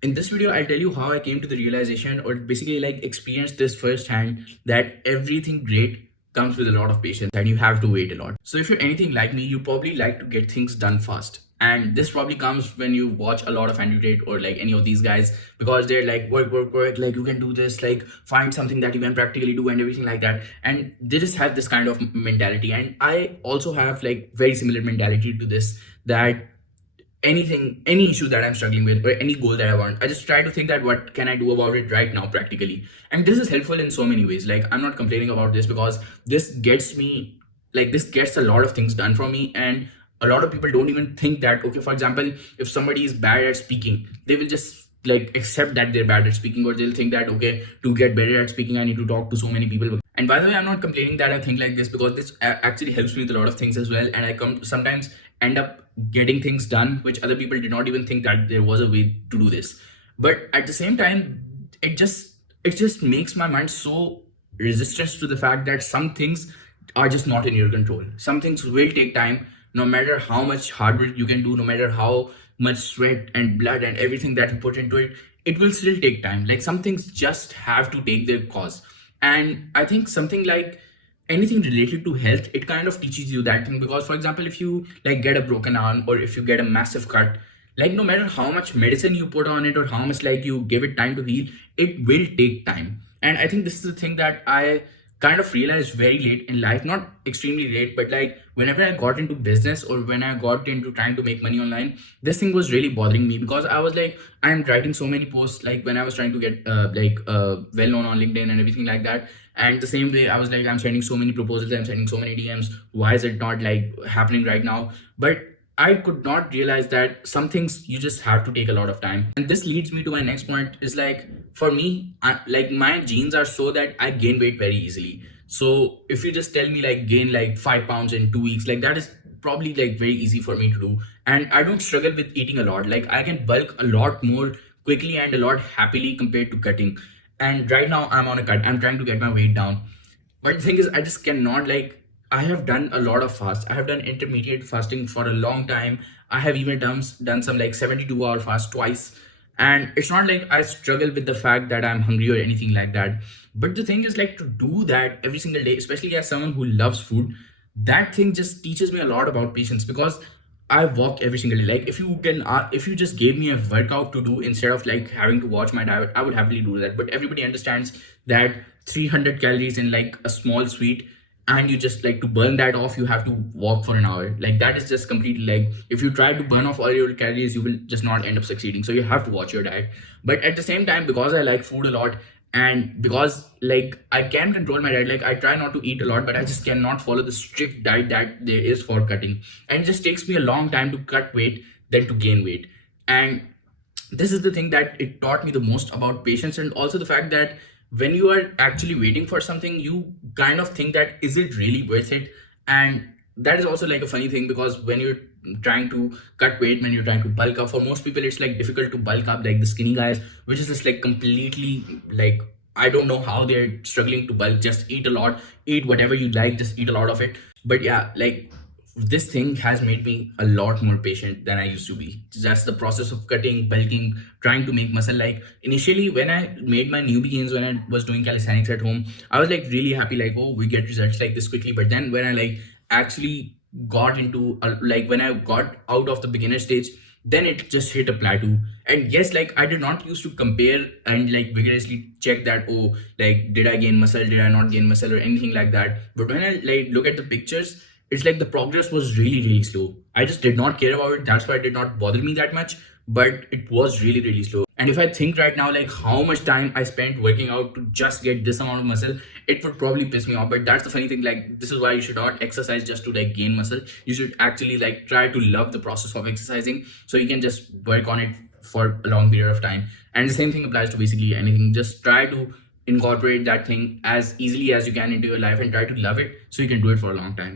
In this video, I'll tell you how I came to the realization or basically like experienced this firsthand that everything great comes with a lot of patience and you have to wait a lot. So if you're anything like me, you probably like to get things done fast. And this probably comes when you watch a lot of Andrew Tate or like any of these guys because they're like work, work, work, like you can do this, like find something that you can practically do and everything like that. And they just have this kind of mentality. And I also have like very similar mentality to this that any issue that I'm struggling with or any goal that I want, I just try to think that what can I do about it right now practically. And this is helpful in so many ways. Like I'm not complaining about this because this gets a lot of things done for me. And a lot of people don't even think that, okay, for example, if somebody is bad at speaking, they will just like accept that they're bad at speaking, or they'll think that, okay, to get better at speaking I need to talk to so many people. And by the way, I'm not complaining that I think like this because this actually helps me with a lot of things as well. And I come sometimes end up getting things done which other people did not even think that there was a way to do this. But at the same time, it just makes my mind so resistant to the fact that some things are just not in your control. Some things will take time, no matter how much hard work you can do, no matter how much sweat and blood and everything that you put into it, it will still take time. Like some things just have to take their course. And I think something like anything related to health, it kind of teaches you that thing. Because for example, if you like get a broken arm or if you get a massive cut, like no matter how much medicine you put on it or how much like you give it time to heal, it will take time. And I think this is the thing that I kind of realized very late in life, not extremely late, but like whenever I got into business or when I got into trying to make money online, this thing was really bothering me because I was like, I'm writing so many posts, like when I was trying to get well known on LinkedIn and everything like that. And the same way I was like, I'm sending so many proposals, I'm sending so many DMs, why is it not like happening right now? But I could not realize that some things you just have to take a lot of time. And this leads me to my next point is like, for me, like my genes are so that I gain weight very easily. So if you just tell me like gain like 5 pounds in 2 weeks, like that is probably like very easy for me to do. And I don't struggle with eating a lot. Like I can bulk a lot more quickly and a lot happily compared to cutting. And right now I'm on a cut. I'm trying to get my weight down. But the thing is, I just cannot like. I have done a lot of fast. I have done intermediate fasting for a long time. I have even done some like 72-hour fast twice. And it's not like I struggle with the fact that I'm hungry or anything like that. But the thing is, like, to do that every single day, especially as someone who loves food, that thing just teaches me a lot about patience because I walk every single day. Like if you just gave me a workout to do instead of like having to watch my diet, I would happily do that. But everybody understands that 300 calories in like a small sweet, and you just like to burn that off, you have to walk for an hour. Like that is just completely like if you try to burn off all your calories, you will just not end up succeeding. So you have to watch your diet. But at the same time, because I like food a lot and because like I can control my diet, like I try not to eat a lot, but I just cannot follow the strict diet that there is for cutting. And it just takes me a long time to cut weight than to gain weight. And this is the thing that it taught me the most about patience, and also the fact that when you are actually waiting for something, you kind of think that is it really worth it. And that is also like a funny thing because when you're trying to cut weight, when you're trying to bulk up, for most people it's like difficult to bulk up, like the skinny guys, which is just like completely like I don't know how they're struggling to bulk. Just eat a lot, eat whatever you like, just eat a lot of it. But yeah, like this thing has made me a lot more patient than I used to be. Just the process of cutting, bulking, trying to make muscle. Like initially, when I made my newbie gains, when I was doing calisthenics at home, I was like really happy, like, oh, we get results like this quickly. But then when I like actually got into like when I got out of the beginner stage, then it just hit a plateau. And yes, like I did not used to compare and like vigorously check that, oh, like did I gain muscle, did I not gain muscle or anything like that. But when I like look at the pictures, it's like the progress was really really slow. I just did not care about it, that's why it did not bother me that much. But it was really really slow. And if I think right now like how much time I spent working out to just get this amount of muscle, it would probably piss me off. But that's the funny thing, like this is why you should not exercise just to like gain muscle. You should actually like try to love the process of exercising so you can just work on it for a long period of time. And the same thing applies to basically anything. Just try to incorporate that thing as easily as you can into your life and try to love it so you can do it for a long time.